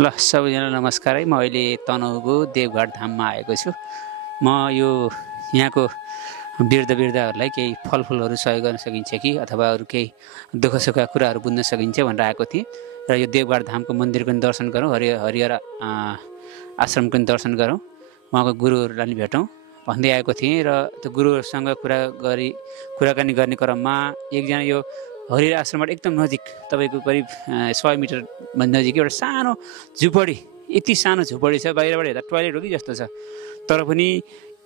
ल सबैजना नमस्कार है। म अहिले तनहुँको देवघाट धाममा आएको छु। म यो यहाँको वृद्धहरूलाई केही फलफुलहरू सहयोग गर्न सकिन्छ कि अथवा अरू केही दुःख सुखका कुराहरू बुझ्न सकिन्छ भनेर आएको थिएँ र यो देवघाट धामको मन्दिर पनि दर्शन गरौँ, हरिहर आश्रम पनि दर्शन गरौँ, उहाँको गुरुहरूलाई पनि भेटौँ भन्दै आएको थिएँ। र त्यो गुरुहरूसँग कुराकानी गर्ने क्रममा एकजना यो हरिहर आश्रमबाट एकदम नजिक, तपाईँको करिब 100 मिटर नजिक एउटा सानो झुपडी, यति सानो झुपडी छ, बाहिरबाट हेर्दा टोयलेट हो कि जस्तो छ, तर पनि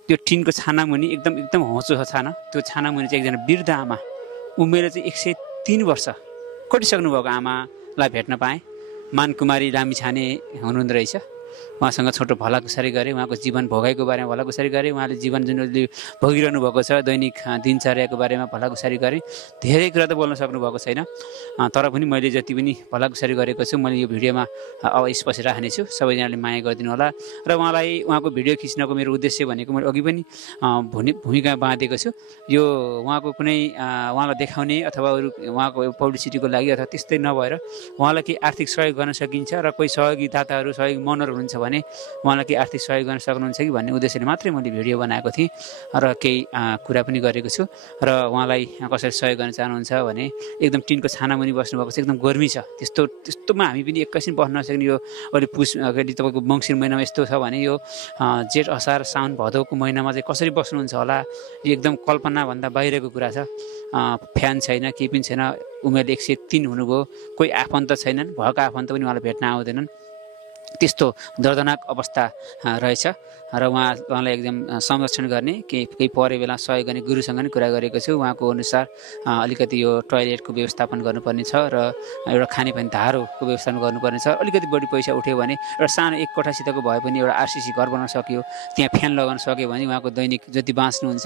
त्यो टिनको छाना मुनि एकदम होचो छ छाना। त्यो छाना मुनि चाहिँ एकजना वृद्ध आमा, उमेर चाहिँ 103 वर्ष कटिसक्नु भएको आमालाई भेट्न पाएँ। मानकुमारी लामिछाने हुनुहुँदो रहेछ। उहाँसँग छोटो भलाकुसारी गरेँ, उहाँको जीवन भोगाइको बारेमा भलाकुसारी गरेँ, उहाँले जीवन जुन भोगिरहनु भएको छ दैनिक दिनचर्याको बारेमा भलाकुसारी गरेँ। धेरै कुरा त बोल्न सक्नुभएको छैन, तर पनि मैले जति पनि भलाकुसारी गरेको छु मैले यो भिडियोमा अब यसपछि राख्नेछु। सबैजनाले माया गरिदिनु होला। र उहाँलाई उहाँको भिडियो खिच्नको मेरो उद्देश्य भनेको मैले अघि पनि भूमिका बाँधेको छु। यो उहाँको कुनै उहाँलाई देखाउने अथवा अरू उहाँको पब्लिसिटीको लागि अथवा त्यस्तै नभएर उहाँलाई केही आर्थिक सहयोग गर्न सकिन्छ र कोही सहयोगी दाताहरू सहयोगी मनहरू हुनुहुन्छ भने उहाँलाई केही आर्थिक सहयोग गर्न सक्नुहुन्छ कि भन्ने उद्देश्यले मात्रै मैले भिडियो बनाएको थिएँ र केही कुरा पनि गरेको छु। र उहाँलाई कसरी सहयोग गर्न चाहनुहुन्छ भने एकदम टिनको छानामुनि बस्नुभएको छ, एकदम गर्मी छ, त्यस्तोमा हामी पनि एकैछिन बस्न नसक्ने। यो अहिले अहिले तपाईँको मङ्सिर महिनामा यस्तो छ भने यो जेठ असार साउन भदौको महिनामा चाहिँ कसरी बस्नुहुन्छ होला, यो एकदम कल्पनाभन्दा बाहिरको कुरा छ। फ्यान छैन, केही पनि छैन, उमेरले 103 हुनुभयो, कोही आफन्त छैनन्, भएका आफन्त पनि उहाँलाई भेट्न आउँदैनन्, त्यस्तो दर्दनाक अवस्था रहेछ। र उहाँलाई एकदम संरक्षण गर्ने केही परे बेला सहयोग गर्ने गुरुसँग पनि कुरा गरेको छु। उहाँको अनुसार अलिकति यो टोयलेटको व्यवस्थापन गर्नुपर्ने छ र एउटा खानेपानी धारोको व्यवस्थापन गर्नुपर्ने छ। अलिकति बढी पैसा उठ्यो भने एउटा सानो एक कोठासितको भए पनि एउटा आरसिसी घर बनाउन सक्यो, त्यहाँ फ्यान लगाउन सक्यो भने उहाँको दैनिक जति बाँच्नुहुन्छ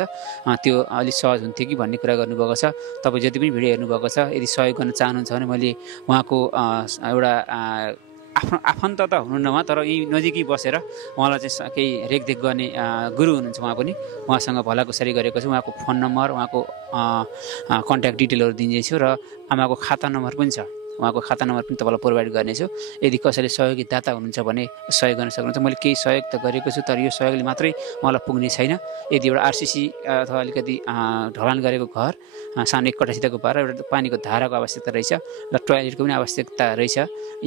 त्यो अलिक सहज हुन्थ्यो कि भन्ने कुरा गर्नुभएको छ। तपाईँ जति पनि भिडियो हेर्नुभएको छ, यदि सहयोग गर्न चाहनुहुन्छ भने मैले उहाँको एउटा आफ्नो आफन्त त हुनुहुन्न उहाँ, तर यहीँ नजिकै बसेर उहाँलाई चाहिँ केही रेखदेख गर्ने गुरु हुनुहुन्छ उहाँ पनि, उहाँसँग भलाकुसारी गरेको छु। उहाँको फोन नम्बर, उहाँको कन्ट्याक्ट डिटेलहरू दिन्छु र आमाको खाता नम्बर पनि छ, उहाँको खाता नम्बर पनि तपाईँलाई प्रोभाइड गर्नेछु। यदि कसैले सहयोगी दाता हुनुहुन्छ भने सहयोग गर्न सक्नुहुन्छ। मैले केही सहयोग त गरेको छु, तर यो सहयोगले मात्रै मलाई पुग्ने छैन। यदि एउटा आरसिसी अथवा अलिकति ढलान गरेको घर, सानो एक कोठासितको भएर एउटा पानीको धाराको आवश्यकता रहेछ र टोयलेटको पनि आवश्यकता रहेछ,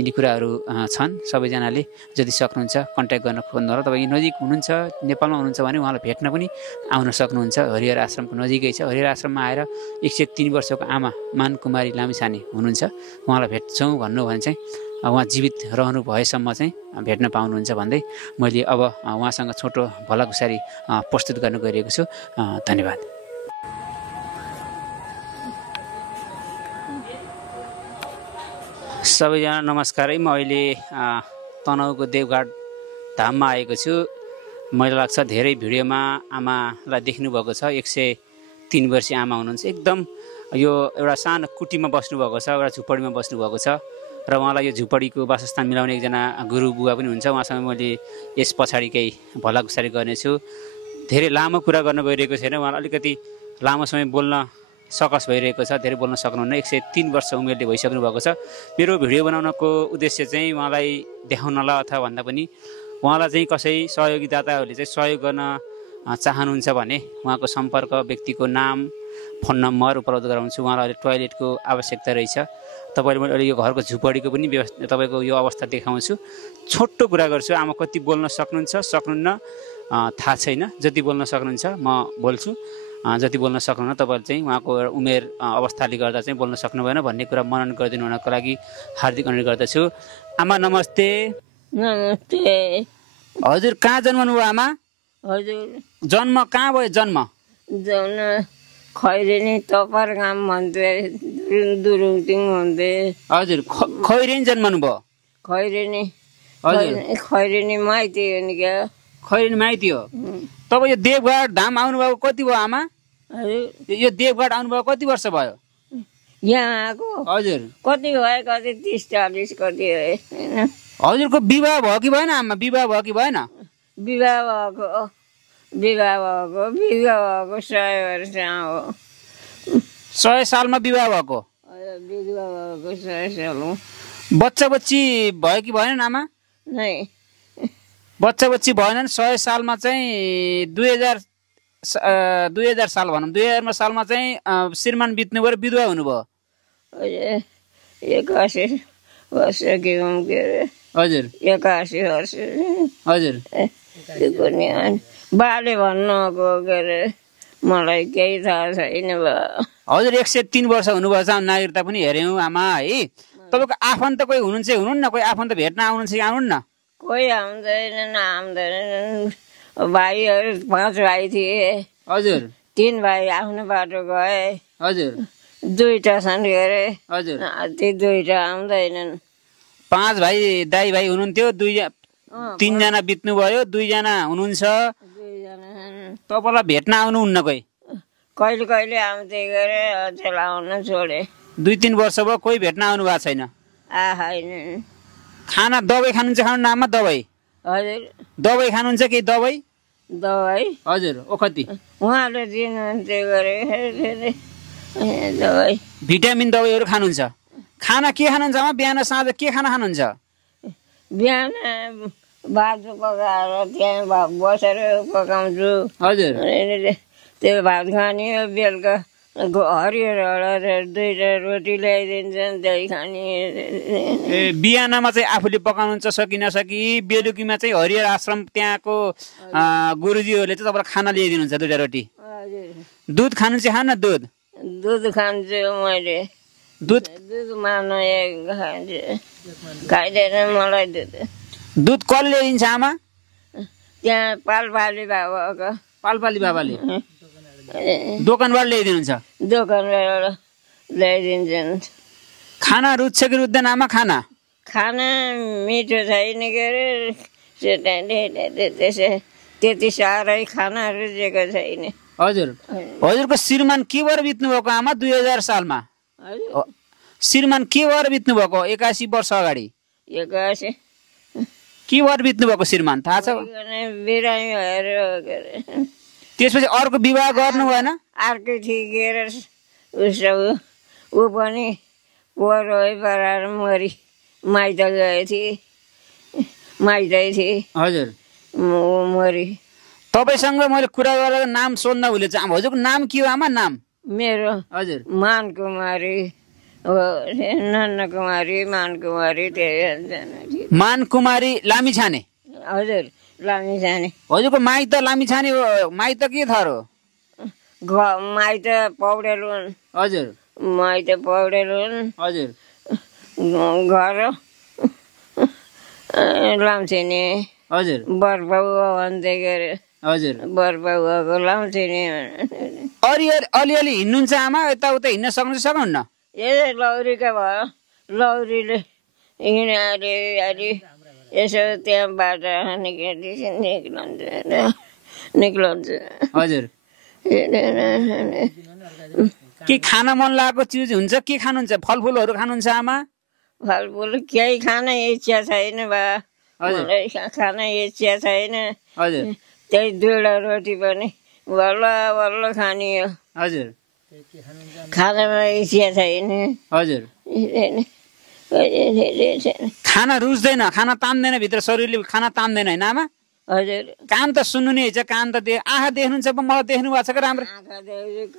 यिनी कुराहरू छन्। सबैजनाले जति सक्नुहुन्छ कन्ट्याक्ट गर्न खोज्नुहोला। तपाईँ नजिक हुनुहुन्छ, नेपालमा हुनुहुन्छ भने उहाँलाई भेट्न पनि आउन सक्नुहुन्छ। हरिहर आश्रमको नजिकै छ। हरिहर आश्रममा आएर 103 वर्षको आमा मानकुमारी लामिछाने हुनुहुन्छ, उहाँलाई भेट्छौँ भन्नु भने चाहिँ उहाँ जीवित रहनु भएसम्म चाहिँ भेट्न पाउनुहुन्छ भन्दै मैले अब उहाँसँग छोटो भलाकुसारी प्रस्तुत गर्न गइरहेको छु। धन्यवाद। सबैजना नमस्कार है। म अहिले तनहुँको देवघाट धाममा आएको छु। मलाई लाग्छ धेरै भिडियोमा आमालाई देख्नुभएको छ। 103 वर्षीय आमा हुनुहुन्छ। एकदम यो एउटा सानो कुटीमा बस्नुभएको छ, एउटा झुपडीमा बस्नुभएको छ र उहाँलाई यो झुपडीको वासस्थान मिलाउने एकजना गुरु बुवा पनि हुन्छ। उहाँसँग मैले यस पछाडि केही भलाकुसारी गर्नेछु। धेरै लामो कुरा गर्न गइरहेको छैन, उहाँलाई अलिकति लामो समय बोल्न सकस भइरहेको छ, धेरै बोल्न सक्नुहुन्न। 103 वर्ष उमेरले भइसक्नु भएको छ। मेरो भिडियो बनाउनको उद्देश्य चाहिँ उहाँलाई देखाउनलाई अथवा भन्दा पनि उहाँलाई चाहिँ कसै सहयोगी दाताहरूले चाहिँ सहयोग गर्न चाहनुहुन्छ भने उहाँको सम्पर्क व्यक्तिको नाम, फोन नम्बर उपलब्ध गराउँछु। उहाँलाई अहिले टोयलेटको आवश्यकता रहेछ। तपाईँले मैले अहिले यो घरको झुपडीको पनि व्यवस्था, तपाईँको यो अवस्था देखाउँछु। छोटो कुरा गर्छु। आमा कति बोल्न सक्नुहुन्छ सक्नुहुन्न थाहा छैन। जति बोल्न सक्नुहुन्छ म बोल्छु, जति बोल्न सक्नुहुन्न तपाईँले चाहिँ उहाँको उमेर अवस्थाले गर्दा चाहिँ बोल्न सक्नु भएन भन्ने कुरा मनन गरिदिनु हुनको लागि हार्दिक अनुरोध गर्दछु। आमा नमस्ते। नमस्ते। हजुर कहाँ जन्मनु भयो आमा? हजुर जन्म कहाँ भयो? जन्म खैरेनी तपर गाम भन्थे, दुरुङटिङ भन्थे। हजुर खैरेनी जन्मनु भयो? खैरेनी हजुर माइती हो नि क्या? खैरेनी माइती हो। तपाईँ यो देवघाट धाम आउनुभएको कति भयो आमा? यो देवघाट आउनुभएको कति वर्ष भयो? यहाँ आएको हजुर कति भयो? कति 30-40 कति हो। हजुरको विवाह भयो कि भएन आमा? विवाह भयो कि भएन? विवाह भएको 100 वर्ष हो। 100 सालमा विवाह भएको? विवाह भएको 100 साल हो। बच्चा बच्ची भयो कि भएन आमा? नै बच्चा बच्ची भएनन् 100 सालमा चाहिँ 2000 साल भनौँ 2000 सालमा चाहिँ श्रीमान बित्नुभयो र विधवा हुनुभयो 81 वर्ष के अरे हजुर 81 वर्ष हजुर त्यो पनि बाले भन्नुको के अरे मलाई केही थाहा छैन हजुर 103 वर्ष हुनुभएको छ नागरिकता पनि हेऱ्यौँ आमा है तपाईँको आफन्त कोही हुनुहुन्छ हुनुहुन्न कोही आफन्त भेट्न आउनुहुन्छ कि आउनुहुन्न कोही आउँदैन भाइहरू 5 भाइ थिए हजुर 3 भाइ आफ्नो बाटो गए हजुर 2टा छन् के अरे हजुर ती 2टा आउँदैनन् 5 भाइ दाइ भाइ हुनुहुन्थ्यो 3 जना बित्नुभयो 2 जना हुनुहुन्छ 2 जना तपाईँलाई भेट्न आउनुहुन्न कोही कहिले कहिले आउँथे के अरे त्यसलाई आउन छोडे 2-3 वर्ष भयो कोही भेट्न आउनु भएको छैन आएन खाना दबाई खानुहुन्छ खानु नाममा दबाई हजुर दबाई खानुहुन्छ कि दबाई दबाई हजुर ओखती उहाँले दिनुहुन्थ्यो गरे दबाई भिटामिन दबाईहरू खानुहुन्छ खाना के खानुहुन्छ आमा बिहान साँझ के खाना खानुहुन्छ बिहान भात पकाएर त्यहाँ बसेर पकाउँछु हजुर त्यो भात खाने बेलुका हरियो 2टा रोटी ल्याइदिन्छन् त्यही खाने ए बिहानमा चाहिँ आफूले पकाउनुहुन्छ सकि नसकी बेलुकीमा चाहिँ हरिहर आश्रम त्यहाँको गुरुजीहरूले चाहिँ तपाईँलाई खाना ल्याइदिनुहुन्छ 2टा रोटी हजुर दुध खानु चाहिँ खान दुध दुध खान्छु मैले दुध मार्नु खान्छु खाइदिएन मलाई दुध कसले ल्याइदिन्छ आमा त्यहाँ पालपाली बाबाको पालपाली बाबाले दोकानबाट ल्याइदिनुहुन्छ दोकानबाट ल्याइदिन्छन् खाना रुच्छ कि रुच्दैन आमा खाना खाना मिठो छैन के अरे त्यसै त्यति साह्रै खाना रुचेको छैन हजुर हजुरको श्रीमान के भएर बित्नु भएको आमा 2000 सालमा श्रीमान के भएर बित्नु भएको 81 वर्ष अगाडि 81 के भएर बित्नु भएको श्रीमान थाहा छ बिरामी भएर त्यसपछि अर्को विवाह गर्नु भएन अर्कै ठिकेर उसो ऊ पनि पोहोर पराएर मरि माइत गए थिए माइतै थिए हजुर मरि तपाईँसँग मैले कुरा गरेर नाम सोध्न भुलेछु हजुरको नाम के हो आमा नाम मेरो हजुर मान कुमारी नन्न कुमारी मान कुमारी मान कुमारी लामिछाने हजुर लामिछाने हजुरको माइत लामिछाने माइत के थर हो माइत पौडेल हुन् हजुर माइत पौडेल हुन् हजुर घर लाम्छिने हजुर बरपाउवा भन्दै के अरे हजुर बरपाउवाको लाम्छिने अलिअलि हिँड्नुहुन्छ आमा यताउता हिँड्न सक्नुहुन्न ए लौरीका भयो लौरीले हिँडे अलि यसो त्यहाँबाट निक्लन्छ हजुर के खान मन लागेको चिज हुन्छ के खानुहुन्छ फलफुलहरू खानुहुन्छ आमा फलफुल केही खान इच्छा छैन बा खान इच्छा छैन हजुर त्यही 2टा रोटी पनि बल्ल बल्ल खाने हो हजुर खानामा इच्छा छैन हजुर खाना रुच्दैन खाना तान्दैन भित्र शरीरले खाना तान्दैन होइन आमा हजुर कान त सुन्नु नै छ कान त आँखा देख्नुहुन्छ मलाई देख्नु भएको छ कि राम्रो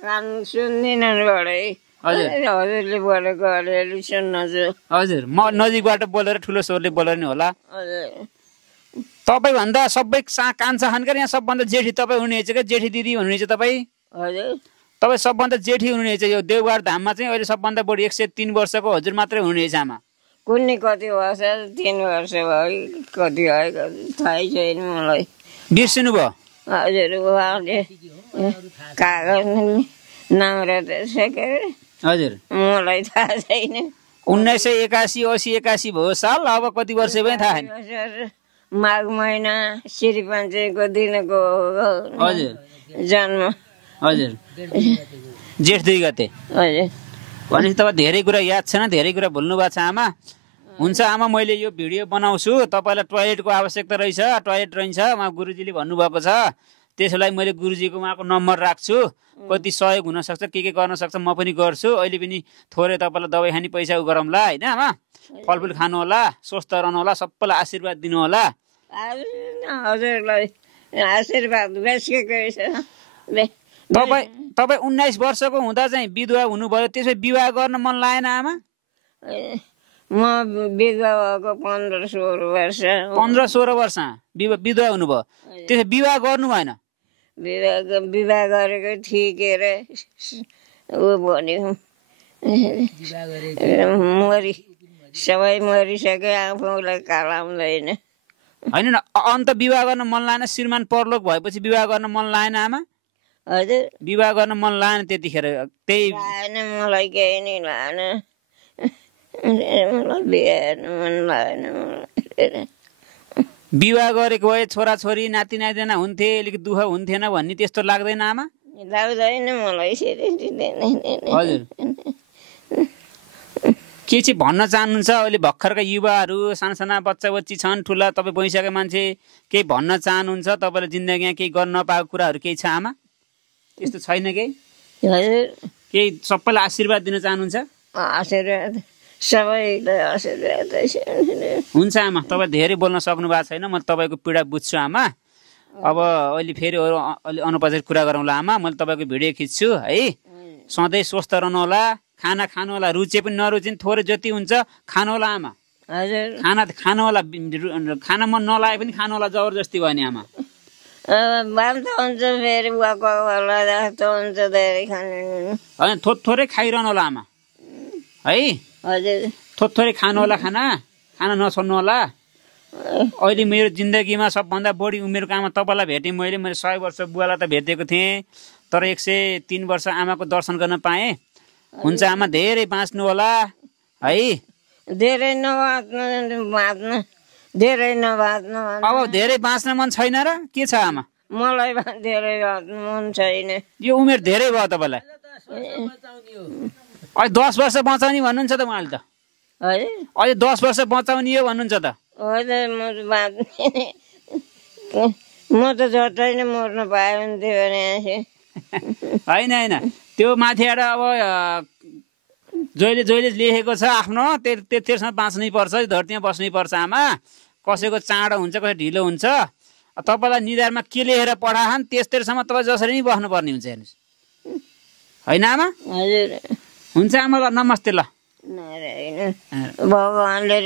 कान सुन्दिनन् बडै हजुरले बोलेको अलिअलि सुन्छु हजुर म नजिकबाट बोलेर ठुलो स्वरले बोलेर नि होला हजुर तपाईँभन्दा सबै कान्छा खानका यहाँ सबभन्दा जेठी तपाईँ हुनुहुनेछ क्या जेठी दिदी हुनुहुनेछ तपाईँ हजुर तपाईँ सबभन्दा जेठी हुनुहुनेछ यो देवघर धाममा चाहिँ अहिले सबभन्दा बढी 103 वर्षको हजुर मात्रै हुनुहुनेछ आमा कुनै कति वर्ष 3 वर्ष भयो कति भयो थाहै छैन मलाई बिर्सिनु भयो हजुर उहाँले कागज नम्रता सकेर हजुर मलाई थाहा छैन 1981 80 81 भयो साल अब कति वर्ष भयो थाहा छैन माघ महिना श्री पञ्चमीको दिनको हजुर जन्म हजुर जेठ 2 गते हजुर भनेपछि तपाईँ धेरै कुरा याद छैन धेरै कुरा भुल्नु भएको छ आमा हुन्छ आमा मैले यो भिडियो बनाउँछु तपाईँलाई टोयलेटको आवश्यकता रहेछ टोयलेट रहन्छ उहाँ गुरुजीले भन्नुभएको छ त्यसलाई मैले गुरुजीको उहाँको नम्बर राख्छु, कति सहयोग हुनसक्छ के गर्न सक्छ म पनि गर्छु। अहिले पनि थोरै तपाईँलाई दबाई खाने पैसा गरौँला होइन आमा। फलफुल खानु होला, स्वस्थ रहनु होला, सबैलाई आशीर्वाद दिनु होला। हजुरलाई आशीर्वाद तपाईँ 19 वर्षको हुँदा चाहिँ विधवा हुनुभयो, त्यसै विवाह गर्न मन लागेन आमा? म विधवा भएको 15-16 वर्ष 15-16 वर्ष विधवा हुनुभयो, त्यसै विवाह गर्नु भएन? विवाह गरेको ठिकेर ऊ भन्यो सबै मरिसके आफूलाई कालाउँदैन। होइन न, अन्त विवाह गर्न मन लागेन? श्रीमान परलोक भएपछि विवाह गर्न मन लागेन आमा? हजुर विवाह गर्न मन लागेन त्यतिखेर? त्यही लागेन, मलाई केही नै लागेन, मलाई बिहा हेर्नु मन लागेन। विवाह गरेको भए छोराछोरी नाति नातिना हुन्थे, अलिकति दुःख हुन्थेन भन्ने त्यस्तो लाग्दैन आमा? लाग्दैन मलाई। हजुर के चाहिँ भन्न चाहनुहुन्छ? अहिले भर्खरका युवाहरू, साना बच्चा बच्ची छन्, ठुला तपाईँ भइसकेको मान्छे, केही भन्न चाहनुहुन्छ? तपाईँलाई जिन्दगीमा केही गर्न नपाएको कुराहरू केही छ आमा? त्यस्तो छैन केही? हजुर केही सबैलाई आशीर्वाद दिन चाहनुहुन्छ? आशीर्वाद सबैलाई आशीर्वाद। हुन्छ आमा, तपाईँ धेरै बोल्न सक्नु भएको छैन, म तपाईँको पीडा बुझ्छु आमा। अब अहिले फेरि अरू अलि अनौपचारिक कुरा गरौँला आमा। मैले तपाईँको भिडियो खिच्छु है। सधैँ स्वस्थ रहनु होला, खाना खानु होला, रुचे पनि नरुचे पनि थोरै जति हुन्छ खानु होला आमा। हजुर खानु होला, खाना मन नलागे पनि खानु होला, जबरजस्ती भयो नि आमा। भात हुन्छ फेरि हुन्छ धेरै खानु होइन, थोरै खाइरहनु होला आमा है। हजुर थोरै खानु होला, खाना नछोड्नु होला। अहिले मेरो जिन्दगीमा सबभन्दा बढी उमेरको आमा तपाईँलाई भेटेँ मैले 100 वर्ष बुवालाई त भेटेको थिएँ, तर 103 वर्ष आमाको दर्शन गर्न पाएँ। हुन्छ आमा, धेरै बाँच्नु होला है। धेरै नबाँच्नु धेरै नबाँच्नु। अब धेरै बाँच्न मन छैन र के छ आमा? मलाई धेरै बाँच्नु मन छैन। यो उमेर धेरै भयो तपाईँलाई? अहिले 10 वर्ष बचाउने भन्नुहुन्छ त उहाँले त? अहिले 10 वर्ष बचाउने हो भन्नुहुन्छ त? हजुर म त झट्टै नै मर्न पायो हुन्थ्यो भने। होइन त्यो माथिबाट अब जहिले लेखेको छ आफ्नो त्यसमा बाँच्नै पर्छ, धरतीमा बस्नै पर्छ आमा। कसैको चाँडो हुन्छ, कसै ढिलो हुन्छ। तपाईँलाई निधारमा के लेखेर पठाएछन् त्यस्तैसम्म तपाईँ जसरी नै बस्नुपर्ने हुन्छ, हेर्नुहोस् होइन आमा? हजुर हुन्छ आमा, ल नमस्ते। ल भगवान्ले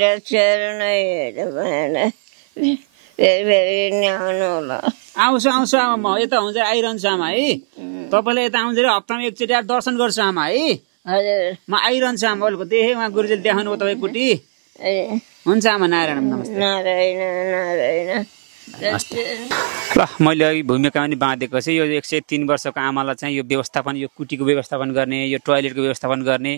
आउँछु आमा, म यता हुन्छ आइरहन्छु आमा है। तपाईँले यता आउँछ हप्तामा एकचोटि दर्शन गर्छु आमा है। हजुर म आइरहन्छु आमा। अहिलेको देखेँ उहाँ गुरुजीले देखाउनु भयो तपाईँ कुटी। हुन्छ आमा, नारायण नमस्ते। नारायण ल मैले अघि भूमिका पनि बाँधेको छु। यो 103 वर्षको आमालाई चाहिँ यो व्यवस्थापन, यो कुटीको व्यवस्थापन गर्ने, यो टोयलेटको व्यवस्थापन गर्ने,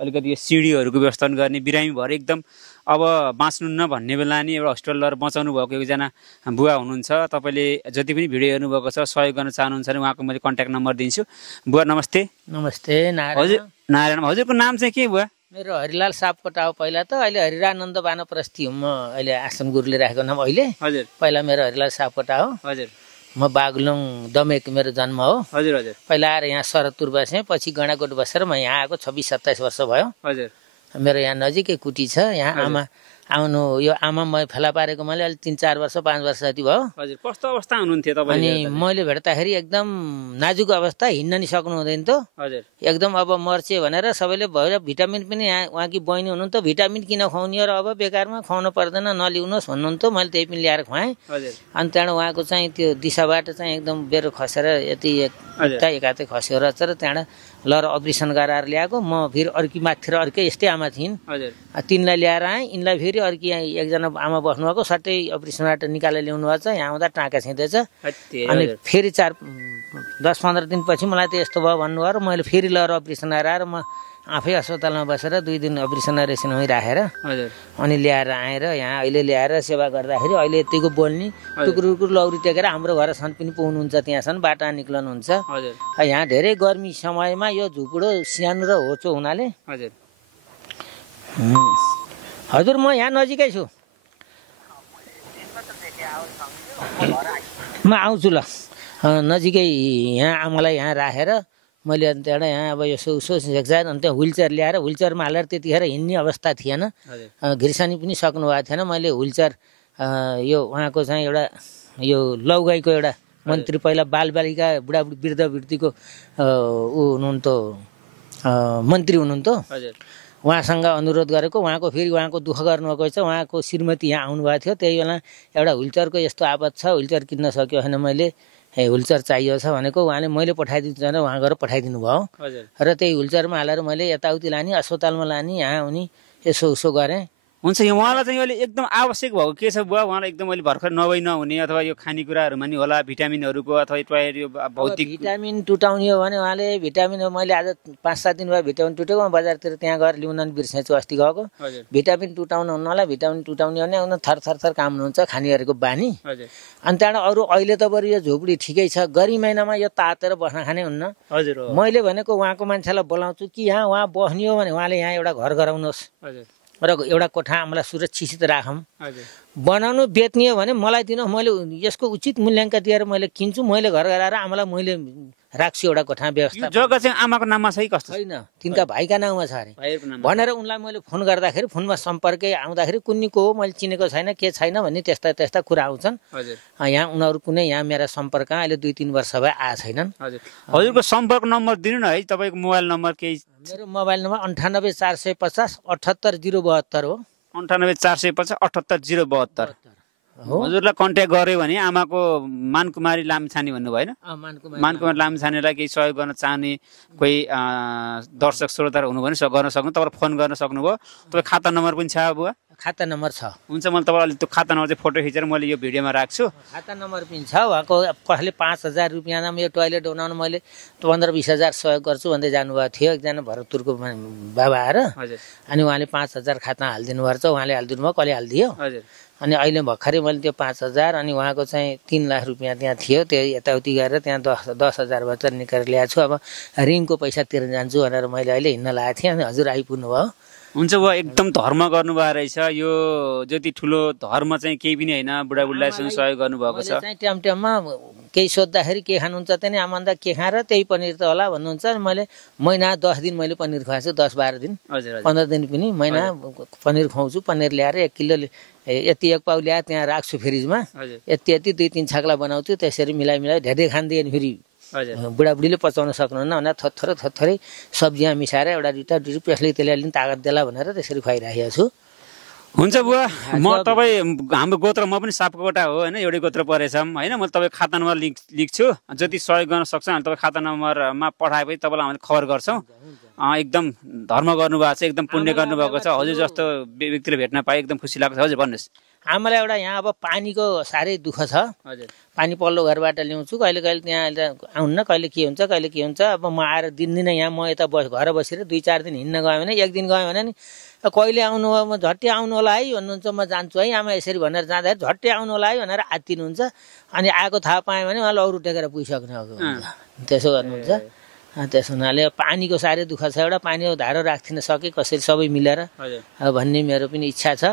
अलिकति यो सिडीहरूको व्यवस्थापन गर्ने, बिरामी भएर एकदम अब बाँच्नुहुन्न भन्ने बेला नि एउटा हस्पिटल लगेर बचाउनु भएको एकजना बुवा हुनुहुन्छ। तपाईँले जति पनि भिडियो हेर्नुभएको छ, सहयोग गर्न चाहनुहुन्छ भने उहाँको मैले कन्ट्याक्ट नम्बर दिन्छु। बुवा नमस्ते। नमस्ते हजुर नारायण। हजुरको नाम चाहिँ के बुवा? मेरो हरिलाल सापकोटा हो पहिला त, अहिले हरिरानन्द बानप्रस्थी हुँ म। अहिले आश्रम गुरुले राखेको नाम अहिले। हजुर पहिला मेरो हरिलाल सापकोटा हो। हजुर म बागलुङ दमेक मेरो जन्म हो। हजुर हजुर पहिला आएर यहाँ शरदपुर बसेँ, पछि गैँडाकोट बसेर म यहाँ आएको 26-27 वर्ष भयो। हजुर मेरो यहाँ नजिकै कुटी छ। यहाँ आमा आउनु, यो आमा म फेला पारेको मैले अहिले 3-4 वर्ष 5 वर्ष जति भयो। हजुर कस्तो अवस्था हुनुहुन्थ्यो तपाईँ? अनि मैले भेट्दाखेरि एकदम नाजुक अवस्था, हिँड्न नि सक्नु हुँदैन त हजुर। एकदम अब मर्चे भनेर सबैले भएर भिटामिन पनि यहाँ उहाँकी बहिनी हुनुहुन्थ्यो, भिटामिन किन खुवाउने र अब बेकारमा खुवाउनु पर्दैन नलिउनुहोस् भन्नुहुन्थ्यो। मैले त्यही पनि ल्याएर खुवाएँ। हजुर। अनि त्यहाँबाट उहाँको चाहिँ त्यो दिशाबाट चाहिँ एकदम बेरो खसेर यति एकातै खस्यो रहेछ र त्यहाँबाट लर अपरेसन गराएर ल्याएको। म फेरि अर्की माथितिर अर्कै यस्तै आमा थिइन्, तिनलाई ल्याएर आएँ। यिनलाई फेरि अर्की एकजना आमा बस्नुभएको सट्टै अपरेसनबाट निकालेर ल्याउनु भएको छ। यहाँ आउँदा टाँका छिँदैछ। अनि फेरि 10-15 दिनपछि मलाई त यस्तो भयो भन्नुभयो र मैले फेरि लर अपरेसन गराएर म आफै अस्पतालमा बसेर 2 दिन अपरेसनमै राखेर अनि ल्याएर आएर यहाँ अहिले ल्याएर सेवा गर्दाखेरि अहिले यतिको बोल्ने टुकुर लौरी टेकेर हाम्रो घरसम्म पनि पुग्नुहुन्छ, त्यहाँसम्म बाटा निक्लनुहुन्छ। यहाँ धेरै गर्मी समयमा यो झुपुडो सानो र होचो हुनाले हजुर म यहाँ नजिकै छु, म आउँछु ल। नजिकै यहाँ आमालाई यहाँ राखेर मैले अनि त्यहाँबाट यहाँ अब यसो उसो झेकझाक अनि त्यहाँ व्हिलचेयर ल्याएर व्हिलचेयरमा हालेर त्यतिखेर हिँड्ने अवस्था थिएन, घिर्सानी पनि सक्नु भएको थिएन। मैले व्हिलचेयर यो उहाँको चाहिँ एउटा यो लौगाईको एउटा मन्त्री, पहिला बालबालिका बुढाबुढी वृद्धवृत्तिको ऊ हुनुहुन्थ्यो, मन्त्री हुनुहुन्थ्यो, उहाँसँग अनुरोध गरेको। उहाँको फेरि उहाँको दुःख गर्नुभएको छ, उहाँको श्रीमती यहाँ आउनुभएको थियो। त्यही बेला एउटा व्हिलचेयरको यस्तो आपत छ, व्हिलचेयर किन्न सक्यो भने मैले व्हिलचेयर चाहियो छ भनेको। उहाँले मैले पठाइदिन्छु भनेर उहाँ गएर पठाइदिनु भयो र त्यही व्हिलचेयरमा हालेर मैले यताउति लाने, अस्पतालमा लाने, यहाँ आउने, यसो उसो गरेँ। हुन्छ, यो उहाँलाई चाहिँ अहिले एकदम आवश्यक भएको के छ बुवा? उहाँलाई एकदम अहिले भर्खर नभई नहुने अथवा यो खानेकुराहरूमा नि होला भिटामिनहरूको अथवा टोयलेट यो भौतिक भिटामिन टुटाउने हो भने उहाँले भिटामिन, मैले आज 5-7 दिन भयो भिटामिन टुटेको, बजारतिर त्यहाँ गएर ल्याउन बिर्सेछु अस्ति गएको। भिटामिन टुटाउनु हुन्नलाई, भिटामिन टुटाउने भने उनीहरू थर काम्नुहुन्छ खानेहरूको बानी। अनि त्यहाँबाट अरू अहिले त बरु यो झोपडी ठिकै छ, गर्मी महिनामा यो तातेर बस्न खाने हुन्न। मैले भनेको उहाँको मान्छेलाई बोलाउँछु कि यहाँ उहाँ बस्ने हो भने उहाँले यहाँ एउटा घर गराउनुहोस् र एउटा कोठा हामीलाई सुरक्षित राखौँ। बनाउनु बेच्ने हो भने मलाई दिनु, मैले यसको उचित मूल्याङ्कन दिएर मैले किन्छु, मैले घर गराएर आमालाई मैले राख्छु एउटा कोठा व्यवस्था। जग्गा चाहिँ आमाको नाममा छ कि कस्तो? छैन, तिनका भाइका नाउँमा छ अरे भनेर उनलाई मैले फोन गर्दाखेरि फोनमा सम्पर्कै आउँदाखेरि कुन्नी को हो मैले चिनेको छैन, के छैन भन्ने त्यस्ता कुरा आउँछन्। यहाँ उनीहरू कुनै यहाँ मेरा सम्पर्क अहिले 2-3 वर्ष भए आए छैनन्। हजुरको सम्पर्क नम्बर दिनु न है, तपाईँको मोबाइल नम्बर केही? मेरो मोबाइल नम्बर 98 450 78 072 हो। 98 450 78 072 हजुरलाई कन्ट्याक्ट गर्यो भने आमाको मानकुमारी लामिछाने भन्नु भएन? मानकुमारी लामिछानेलाई केही सहयोग गर्न चाहने कोही दर्शक श्रोताहरू हुनु भने गर्न सक्नु, तपाईँलाई फोन गर्न सक्नुभयो। तपाईँ खाता नम्बर पनि छ बुवा? खाता नम्बर छ। हुन्छ, मैले तपाईँलाई त्यो खाता नम्बर चाहिँ फोटो खिचेर मैले यो भिडियोमा राख्छु। खाता नम्बर पनि छ। उहाँको कसैले 5,000 रुपियाँमा यो टोयलेट बनाउनु मैले 15-20 हजार सहयोग गर्छु भन्दै जानुभएको थियो एकजना भरतपुरको बाबा आएर। अनि उहाँले 5,000 खाता हालिदिनु भएको छ, उहाँले हालिदिनु भयो, कसले हालिदियो। अनि अहिले भर्खरै मैले त्यो 5,000 अनि उहाँको चाहिँ 3 लाख रुपियाँ त्यहाँ थियो, त्यो यताउति गरेर त्यहाँ 10,000 भएर निकालेर ल्याएको छु। अब ऋणको पैसा तिर्न जान्छु भनेर मैले अहिले हिँड्न लागेको थिएँ, अनि हजुर आइपुग्नु भयो। हुन्छ बुवा, एकदम धर्म गर्नुभएको रहेछ। यो जति ठुलो धर्म चाहिँ केही पनि होइन, बुढाबुढीलाई सहयोग गर्नुभएको छ। टाइममा केही सोद्धाखेरि के खानुहुन्छ त्यहाँ आमान्दा के खाएर त्यही पनिर त होला भन्नुहुन्छ। मैले महिना 10 दिन मैले पनिर खुवाएको छु, 10-12 दिन 15 दिन पनि महिना पनिर खुवाउँछु। पनिर ल्याएर 1 किलो यति 1 पाउ ल्याएर त्यहाँ राख्छु फ्रिजमा, यति 2-3 छाक्ला बनाउँछु। त्यसरी मिलाइ धेरै खाँदैन, फेरि बुढाबुढीले पचाउन सक्नुहुन्न भनेर थोरै सब्जीमा मिसाएर एउटा दुईटा त्यसले त्यसले अलिक तागत देला भनेर त्यसरी खुवाइराखेको छु। हुन्छ बुवा, म तपाईँ हाम्रो गोत्र, म पनि सापकोटा हो होइन, एउटै गोत्र परेछौँ होइन। म तपाईँ खाता नम्बर लेख्छु, जति सहयोग गर्न सक्छ अनि तपाईँ खाता नम्बरमा पठाएपछि तपाईँलाई हामीले खबर गर्छौँ। एकदम धर्म गर्नुभएको छ, एकदम पुण्य गर्नुभएको छ। हजुर जस्तो व्यक्तिले भेट्न पाए एकदम खुसी लाग्छ। हजुर भन्नुहोस्। हामीलाई एउटा यहाँ अब पानीको साह्रै दुःख छ। पानी पल्लो घरबाट ल्याउँछु, कहिले त्यहाँ आउन्न, कहिले के हुन्छ। अब म आएर दिनदिनै यहाँ म यता घर बसेर 2-4 दिन हिँड्न गएँ भने, 1 दिन गएँ भने नि कहिले आउनु भयो, म झट्टै आउनु होला है भन्नुहुन्छ, म जान्छु है आमा यसरी भनेर जाँदाखेरि झट्टै आउनु होला है भनेर आत्तिनुहुन्छ। अनि आएको थाहा पाएँ भने उहाँले अरू टेकेर पुगिसक्नु हुन्छ, त्यसो गर्नुहुन्छ। त्यस हुनाले पानीको साह्रै दुःख छ। एउटा पानी धारो राख्दिन सके कसरी सबै मिलेर भन्ने मेरो पनि इच्छा छ।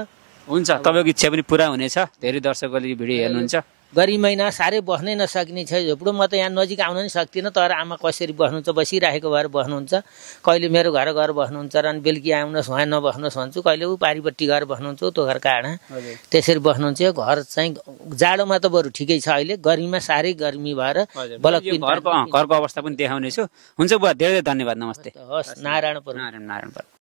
हुन्छ, तपाईँको इच्छा पनि पुरा हुनेछ। धेरै दर्शकहरूले यो भिडियो हेर्नुहुन्छ। गर्मी महिना साह्रै बस्नै नसकिने छ झोपडो। म त यहाँ नजिक आउन नि सक्दिनँ, तर आमा कसरी बस्नुहुन्छ, बसिराखेको भएर बस्नुहुन्छ। कहिले मेरो घर बस्नुहुन्छ र अनि बेलुकी आउनुहोस् उहाँ नबस्नुहोस् भन्छु, कहिले ऊ पारिपट्टि गएर बस्नुहुन्छ, त्यो घर काँडा त्यसरी बस्नुहुन्छ। यो घर चाहिँ जाडोमा त बरु ठिकै छ, अहिले गर्मीमा साह्रै गर्मी भएर घरको अवस्था पनि देखाउनेछु। हुन्छ बुवा, धेरै धेरै धन्यवाद, नमस्ते। हस्, नारायणपुर।